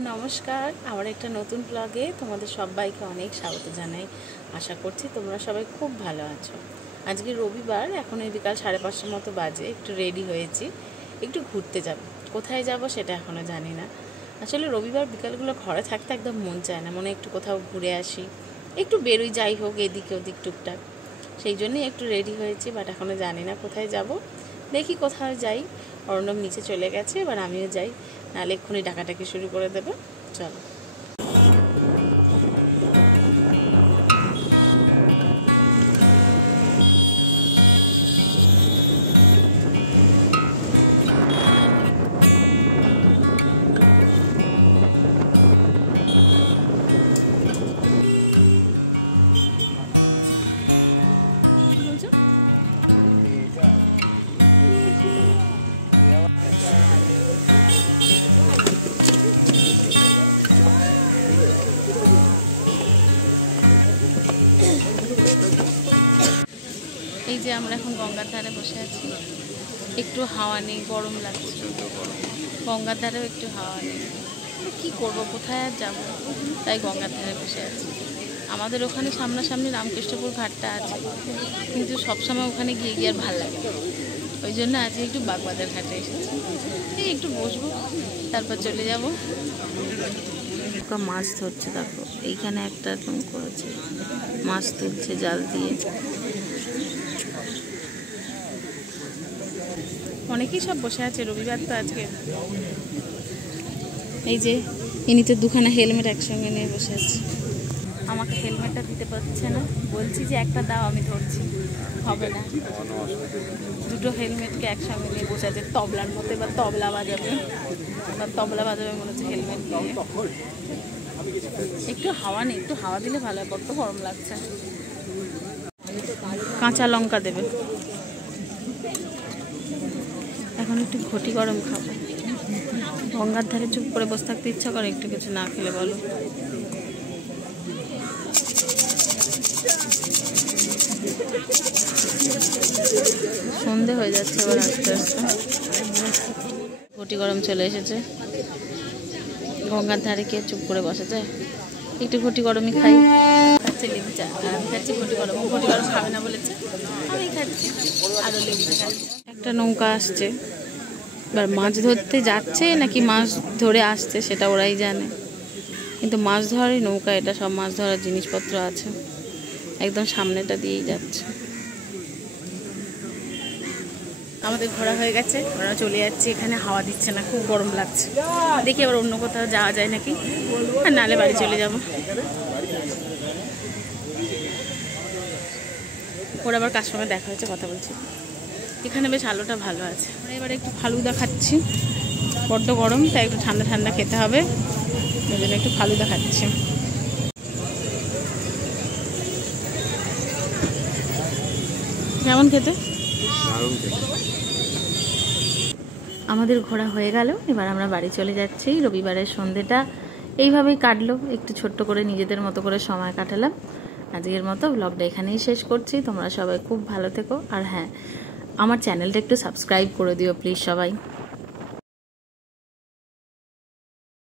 নমস্কার, আবার একটা নতুন ব্লগে তোমাদের সবাইকে অনেক স্বাগত জানাই। আশা করছি তোমরা সবাই খুব ভালো আছো। আজকে রবিবার, এখন এই বিকাল 5:30 মতো বাজে। একটু রেডি হয়েছি, একটু ঘুরতে যাব। কোথায় যাব সেটা এখনও জানি না। আসলে রবিবার বিকালগুলো ঘরে থাকতে একদম মন চায় না, মনে একটু কোথাও ঘুরে আসি, একটু বেরোই, যাই হোক এদিকে ওদিক টুকটাক। সেই জন্যই একটু রেডি হয়েছি, বাট এখনও জানি না কোথায় যাব। দেখি কোথাও যাই। অর্ণব নিচে চলে গেছে, এবার আমিও যাই, নাহলে এক্ষুনি ডাকাটাকি শুরু করে দেবে। চলো। এই যে আমরা এখন গঙ্গার ধারে বসে আছি, একটু হাওয়া নেই, গরম লাগছে। গঙ্গার ধারেও একটু হাওয়া নেই, কী করবো, কোথায় আর যাবো, তাই গঙ্গার ধারে বসে আছি। আমাদের ওখানে সামনাসামনি রামকৃষ্ণপুর ঘাটটা আছে, কিন্তু সবসময় ওখানে গিয়ে গিয়ে আর ভালো লাগে, ওই জন্য আজকে একটু বাগবাজার ঘাটে এসেছি। এই একটু বসবো, তারপর চলে যাব। মাছ ধরছে, দেখো এইখানে একটা এরকম করেছে, মাছ তুলছে জাল দিয়ে। অনেকেই সব বসে আছে, রবিবার তো আজকে। এই যে ইনি তো দুখানা হেলমেট একসঙ্গে নিয়ে বসে আছে। আমাকে হেলমেটটা দিতে পারছে না, বলছি যে একটা দাও, আমি ধরছি, হবে না। দুটো হেলমেটকে একসঙ্গে নিয়ে বসে আছে তবলার মতো। এবার তবলা বাজাবে, মনে হচ্ছে হেলমেট দিয়ে। একটু হাওয়া নেই, একটু হাওয়া দিলে ভালো হয়, বড্ড গরম লাগছে। কাঁচা লঙ্কা দেবে। এখন একটু ঘটি গরম খাবো। গঙ্গার ধারে চুপ করে বসে থাকতে ইচ্ছা করে, একটু কিছু না খেলে, বলো। সন্ধে হয়ে যাচ্ছে এবার আস্তে আস্তে। ঘটি গরম চলে এসেছে। গঙ্গার ধারে কে চুপ করে বসে যায়, একটু ঘটি গরমই খাই। খাচ্ছে লেবু চা, আর আমি খাচ্ছি ঘটি গরম। ঘটি গরম খাবে না বলেছে, আমি খাচ্ছি আরও লেবু চা খাচ্ছি। একটা নৌকা আসছে, এবার মাছ ধরতে যাচ্ছে নাকি মাছ ধরে আসছে সেটা ওরাই জানে, কিন্তু মাছ ধরারই নৌকা এটা, সব মাছ ধরার জিনিসপত্র আছে, একদম সামনেটা দিয়েই যাচ্ছে। আমাদের ঘোরা হয়ে গেছে, ওরা চলে যাচ্ছে। এখানে হাওয়া দিচ্ছে না, খুব গরম লাগছে। দেখি আবার অন্য কোথাও যাওয়া যায় নাকি, আর নালে বাড়ি চলে যাব। ওরা আবার কার সঙ্গে দেখা হয়েছে, কথা বলছি। এখানে বেশ আলোটা ভালো আছে। আমরা এবার একটু ফালুদা খাচ্ছি, বড্ড গরম, তাই একটু ঠান্ডা ঠান্ডা খেতে হবে, ওই জন্য একটু ফালুদা খাচ্ছি। কেমন খেতে? আমাদের ঘোরা হয়ে গেল, এবার আমরা বাড়ি চলে যাচ্ছি। রবিবারের সন্ধ্যেটা এইভাবেই কাটলো, একটু ছোট্ট করে নিজেদের মতো করে সময় কাটালাম। আজকের মতো ব্লগটা এখানেই শেষ করছি। তোমরা সবাই খুব ভালো থেকো, আর হ্যাঁ, আমার চ্যানেলটা একটু সাবস্ক্রাইব করে দিও প্লিজ সবাই।